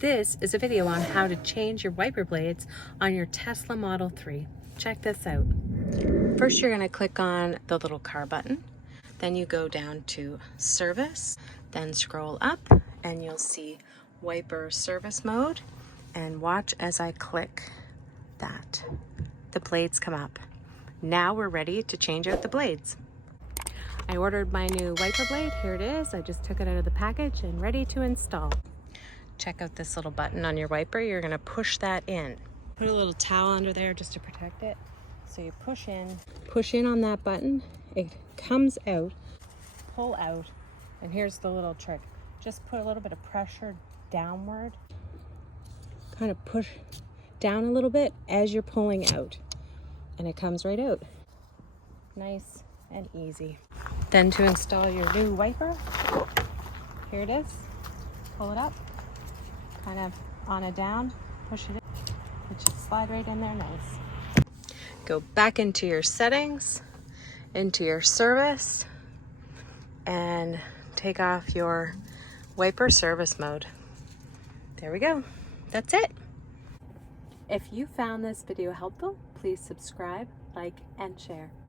This is a video on how to change your wiper blades on your Tesla Model 3. Check this out. First, you're going to click on the little car button. Then you go down to Service, then scroll up and you'll see Wiper Service Mode. And watch as I click that. The blades come up. Now we're ready to change out the blades. I ordered my new wiper blade. Here it is. I just took it out of the package and ready to install. Check out this little button on your wiper. You're going to push that in. Put a little towel under there just to protect it. So you push in on that button. It comes out, pull out, and here's the little trick. Just put a little bit of pressure downward. Kind of push down a little bit as you're pulling out, and it comes right out. Nice and easy. Then to install your new wiper, here it is. Pull it up, kind of on a down, push it in. It should slide right in there nice. Go back into your settings, into your service, and take off your wiper service mode. There we go. That's it. If you found this video helpful, please subscribe, like, and share.